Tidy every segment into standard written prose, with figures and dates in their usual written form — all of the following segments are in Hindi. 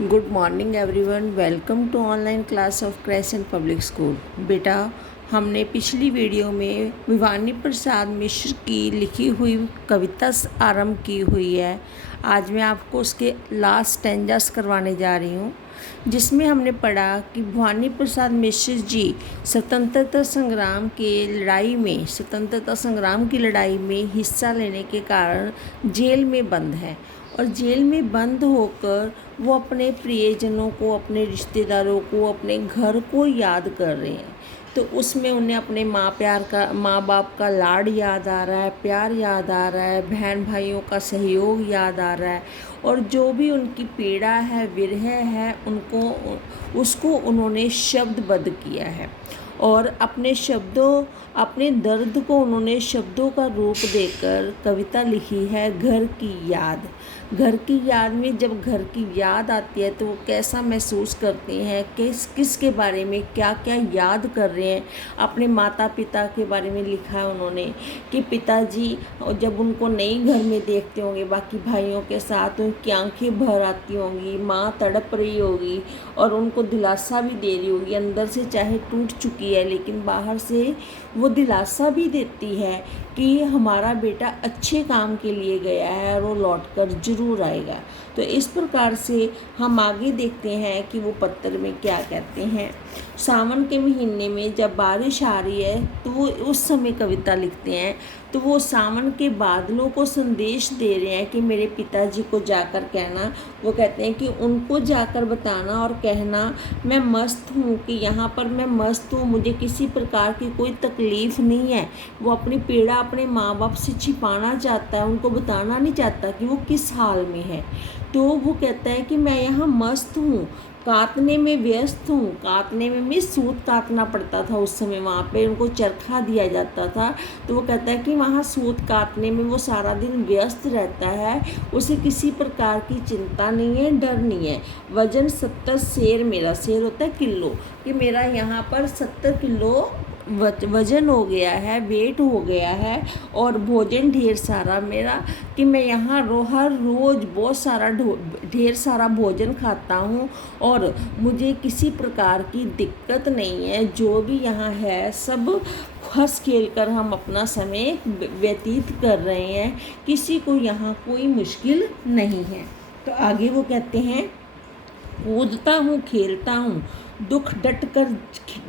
Good morning everyone, welcome to online class of Crescent Public School. बेटा, हमने पिछली वीडियो में भिवानी प्रसाद मिश्र की लिखी हुई कविता आरंभ की हुई है। आज मैं आपको उसके लास्ट स्टैंजास करवाने जा रही हूँ, जिसमें हमने पढ़ा कि भवानी प्रसाद मिश्र जी स्वतंत्रता संग्राम की लड़ाई में हिस्सा लेने के कारण जेल में बंद हैं और जेल में बंद होकर वो अपने प्रियजनों को, अपने रिश्तेदारों को, अपने घर को याद कर रहे हैं। तो उसमें उन्हें अपने माँ बाप का लाड याद आ रहा है, प्यार याद आ रहा है, बहन भाइयों का सहयोग याद आ रहा है और जो भी उनकी पीड़ा है, विरह है, उसको उन्होंने शब्दबद्ध किया है और अपने दर्द को उन्होंने शब्दों का रूप देकर कविता लिखी है। घर की याद में जब घर की याद आती है तो वो कैसा महसूस करते हैं, किसके बारे में क्या क्या याद कर रहे हैं। अपने माता पिता के बारे में लिखा है उन्होंने कि पिताजी जब उनको नई घर में देखते होंगे बाकी भाइयों के साथ, उनकी आंखें भर आती होंगी, माँ तड़प रही होगी और उनको दिलासा भी दे रही होगी। अंदर से चाहे टूट चुकी है लेकिन बाहर से वो दिलासा भी देती है कि हमारा बेटा अच्छे काम के लिए गया है और वो लौटकर ज़रूर आएगा। तो इस प्रकार से हम आगे देखते हैं कि वो पत्र में क्या कहते हैं। सावन के महीने में जब बारिश आ रही है तो वो उस समय कविता लिखते हैं। तो वो सावन के बादलों को संदेश दे रहे हैं कि मेरे पिताजी को जाकर कहना, वो कहते हैं कि उनको जाकर बताना और कहना मैं मस्त हूँ, कि यहाँ पर मैं मस्त हूँ, मुझे किसी प्रकार की कोई तकलीफ़ नहीं है। वो अपनी पीड़ा अपने माँ बाप से छिपाना चाहता है, उनको बताना नहीं चाहता कि वो किस हाल में है। तो वो कहता है कि मैं यहाँ मस्त हूँ, काटने में व्यस्त हूँ। काटने में भी सूत काटना पड़ता था उस समय, वहाँ पे उनको चरखा दिया जाता था। तो वो कहता है कि वहाँ सूत काटने में वो सारा दिन व्यस्त रहता है, उसे किसी प्रकार की चिंता नहीं है, डर नहीं है। वजन 70 सेर, मेरा सेर होता है किलो, कि मेरा यहाँ पर 70 किलो वजन हो गया है, वेट हो गया है और भोजन ढेर सारा मेरा, कि मैं यहाँ हर रोज़ बहुत सारा ढेर सारा भोजन खाता हूँ और मुझे किसी प्रकार की दिक्कत नहीं है। जो भी यहाँ है सब हंस खेल कर हम अपना समय व्यतीत कर रहे हैं, किसी को यहाँ कोई मुश्किल नहीं है। तो आगे वो कहते हैं, कूदता हूँ, खेलता हूँ, दुख डट कर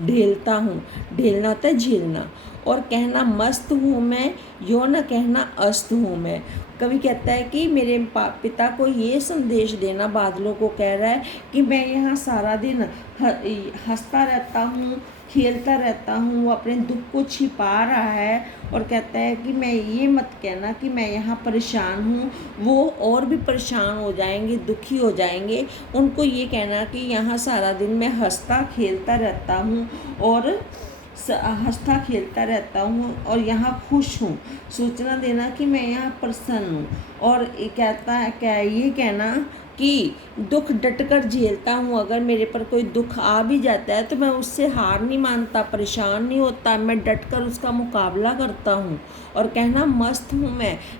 ढेलता हूँ। ढेलना होता है झेलना। और कहना मस्त हूँ मैं, यो न कहना अस्त हूँ मैं। कवि कहता है कि मेरे पिता को ये संदेश देना, बादलों को कह रहा है कि मैं यहाँ सारा दिन हंसता रहता हूँ, खेलता रहता हूँ। वो अपने दुख को छिपा रहा है और कहता है कि मैं ये मत कहना कि मैं यहाँ परेशान हूँ, वो और भी परेशान हो जाएंगे, दुखी हो जाएंगे। उनको ये कहना कि यहाँ सारा दिन मैं हंसता खेलता रहता हूँ और यहाँ खुश हूँ। सूचना देना कि मैं यहाँ प्रसन्न हूँ। और ये कहना कि दुख डटकर झेलता हूँ। अगर मेरे पर कोई दुख आ भी जाता है तो मैं उससे हार नहीं मानता, परेशान नहीं होता, मैं डटकर उसका मुकाबला करता हूँ। और कहना मस्त हूँ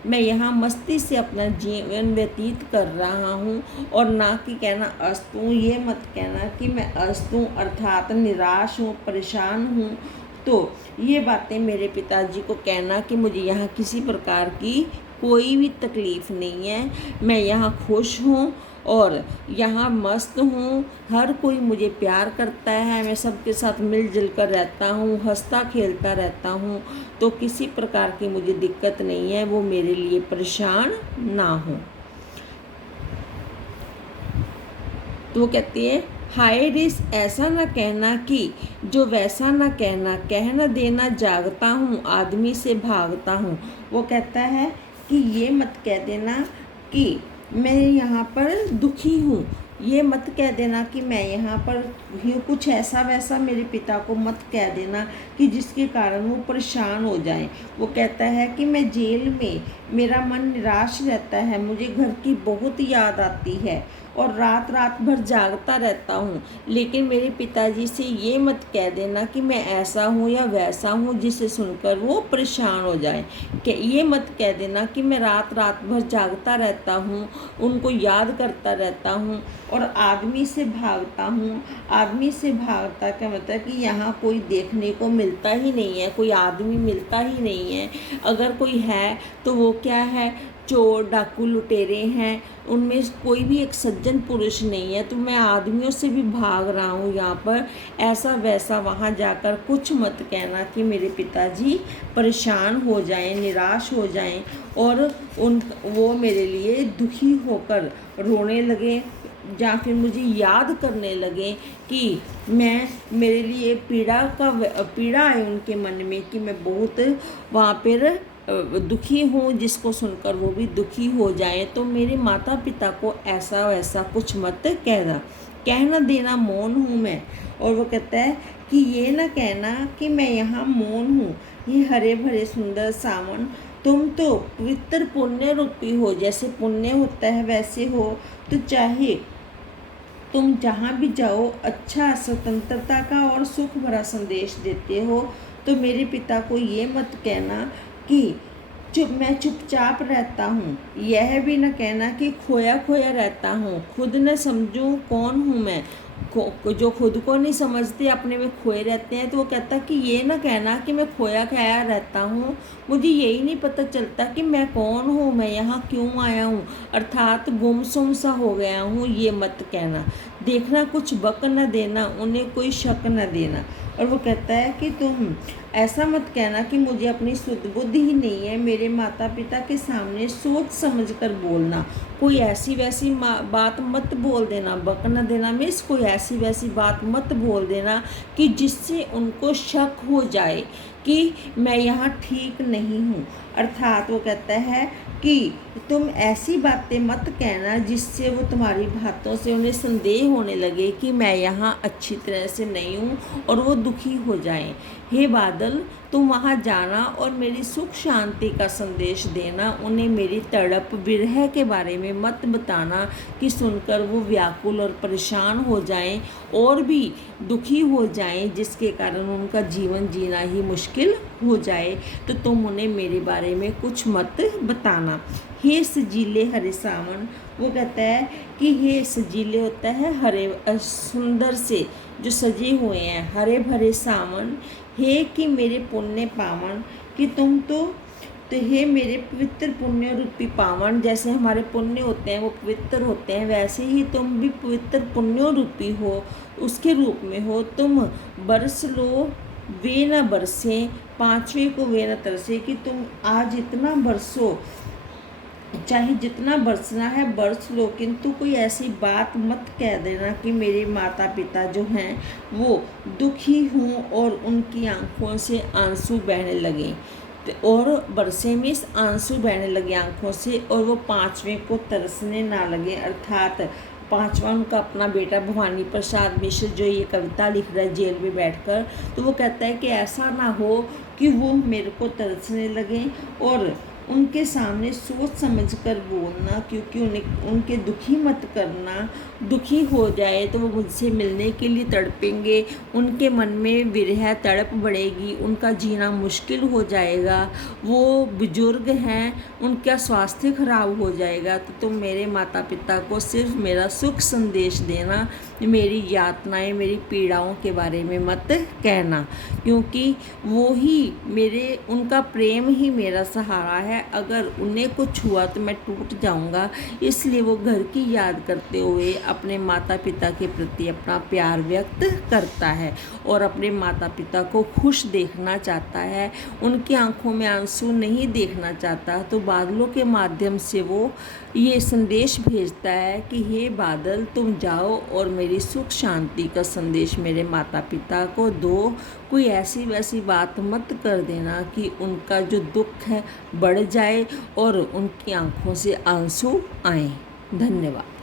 मैं यहाँ मस्ती से अपना जीवन व्यतीत कर रहा हूँ। और ना कि कहना अस्त हूँ, ये मत कहना कि मैं अस्त हूँ अर्थात निराश हूँ, परेशान हूँ। तो ये बातें मेरे पिताजी को कहना कि मुझे यहाँ किसी प्रकार की कोई भी तकलीफ़ नहीं है, मैं यहाँ खुश हूँ और यहाँ मस्त हूँ। हर कोई मुझे प्यार करता है, मैं सबके साथ मिलजुल कर रहता हूँ, हंसता खेलता रहता हूँ। तो किसी प्रकार की मुझे दिक्कत नहीं है, वो मेरे लिए परेशान ना हो। तो वो कहती है, हाय रिस ऐसा न कहना कि जो वैसा न कहना, कह न देना जागता हूँ, आदमी से भागता हूँ। वो कहता है कि ये मत कह देना कि मैं यहाँ पर दुखी हूँ, ये मत कह देना कि मैं यहाँ पर कुछ ऐसा वैसा मेरे पिता को मत कह देना कि जिसके कारण वो परेशान हो जाएं। वो कहता है कि मैं जेल में, मेरा मन निराश रहता है, मुझे घर की बहुत याद आती है और रात रात भर जागता रहता हूँ। लेकिन मेरे पिताजी से ये मत कह देना कि मैं ऐसा हूँ या वैसा हूँ जिसे सुनकर वो परेशान हो जाए। ये मत कह देना कि मैं रात रात भर जागता रहता हूँ, उनको याद करता रहता हूँ और आदमी से भागता हूँ। आदमी से भागता का मतलब कि यहाँ कोई देखने को मिलता ही नहीं है, कोई आदमी मिलता ही नहीं है। अगर कोई है तो वो क्या है, चोर डाकू लुटेरे हैं, उनमें कोई भी एक सज्जन पुरुष नहीं है। तो मैं आदमियों से भी भाग रहा हूँ यहाँ पर। ऐसा वैसा वहाँ जाकर कुछ मत कहना कि मेरे पिताजी परेशान हो जाएं, निराश हो जाएं और वो मेरे लिए दुखी होकर रोने लगे, या फिर मुझे याद करने लगे कि मैं, मेरे लिए पीड़ा है उनके मन में कि मैं बहुत वहाँ पर दुखी हूँ, जिसको सुनकर वो भी दुखी हो जाए। तो मेरे माता पिता को ऐसा वैसा कुछ मत कहना देना मौन हूँ मैं। और वो कहता है कि ये ना कहना कि मैं यहाँ मौन हूँ, ये हरे भरे सुंदर सावन, तुम तो पवित्र पुण्य रूपी हो, जैसे पुण्य होता है वैसे हो। तो चाहे तुम जहाँ भी जाओ अच्छा स्वतंत्रता का और सुख भरा संदेश देते हो। तो मेरे पिता को ये मत कहना कि मैं चुपचाप रहता हूँ, यह भी न कहना कि खोया खोया रहता हूँ, खुद न समझूँ कौन हूँ मैं। जो खुद को नहीं समझते, अपने में खोए रहते हैं, तो वो कहता कि ये ना कहना कि मैं खोया खोया रहता हूँ, मुझे यही नहीं पता चलता कि मैं कौन हूँ, मैं यहाँ क्यों आया हूँ, अर्थात गुमसुम सा हो गया हूँ, ये मत कहना। देखना कुछ बक न देना, उन्हें कोई शक न देना। और वो कहता है कि तुम ऐसा मत कहना कि मुझे अपनी शुद्ध बुद्धि ही नहीं है। मेरे माता पिता के सामने सोच समझ कर बोलना, कोई ऐसी वैसी बात मत बोल देना। बक न देना मीन्स कोई ऐसी वैसी बात मत बोल देना कि जिससे उनको शक हो जाए कि मैं यहाँ ठीक नहीं हूँ। अर्थात वो कहता है कि तुम ऐसी बातें मत कहना जिससे वो तुम्हारी बातों से उन्हें संदेह होने लगे कि मैं यहाँ अच्छी तरह से नहीं हूँ और वो दुखी हो जाएं। हे बादल, तुम वहाँ जाना और मेरी सुख शांति का संदेश देना। उन्हें मेरी तड़प विरह के बारे में मत बताना कि सुनकर वो व्याकुल और परेशान हो जाएं और भी दुखी हो जाएं, जिसके कारण उनका जीवन जीना ही मुश्किल हो जाए। तो तुम उन्हें मेरे बारे में कुछ मत बताना। हे सजीले हरे सावन, वो कहता है कि हे सजीले होता है हरे सुंदर से जो सजे हुए हैं, हरे भरे सावन, हे कि मेरे पुण्य पावन, कि तुम तो हे मेरे पवित्र पुण्य रूपी पावन, जैसे हमारे पुण्य होते हैं वो पवित्र होते हैं, वैसे ही तुम भी पवित्र पुण्य रूपी हो, उसके रूप में हो। तुम बरस लो वे न बरसे, पांचवे को वे न तरसे, कि तुम आज इतना बरसो, चाहे जितना बरसना है बरस लो, किंतु कोई ऐसी बात मत कह देना कि मेरे माता पिता जो हैं वो दुखी हों और उनकी आंखों से आंसू बहने लगें। और बरसे में आंसू बहने लगे आंखों से, और वो पांचवें को तरसने ना लगे। अर्थात पांचवा उनका अपना बेटा भवानी प्रसाद मिश्र जो ये कविता लिख रहा है जेल में बैठकर, तो वो कहता है कि ऐसा ना हो कि वो मेरे को तरसने लगें, और उनके सामने सोच समझकर बोलना, क्योंकि उनके दुखी मत करना। दुखी हो जाए तो वो मुझसे मिलने के लिए तड़पेंगे, उनके मन में विरह तड़प बढ़ेगी, उनका जीना मुश्किल हो जाएगा, वो बुजुर्ग हैं, उनका स्वास्थ्य खराब हो जाएगा। तो तुम मेरे माता पिता को सिर्फ मेरा सुख संदेश देना, मेरी यातनाएं, मेरी पीड़ाओं के बारे में मत कहना, क्योंकि वो ही उनका प्रेम ही मेरा सहारा है। अगर उन्हें कुछ हुआ तो मैं टूट जाऊंगा। इसलिए वो घर की याद करते हुए अपने माता पिता के प्रति अपना प्यार व्यक्त करता है और अपने माता पिता को खुश देखना चाहता है, उनकी आंखों में आंसू नहीं देखना चाहता। तो बादलों के माध्यम से वो ये संदेश भेजता है कि हे बादल, तुम जाओ और मेरी सुख शांति का संदेश मेरे माता पिता को दो। कोई ऐसी वैसी बात मत कर देना कि उनका जो दुख है बढ़ जाए और उनकी आंखों से आंसू आए। धन्यवाद।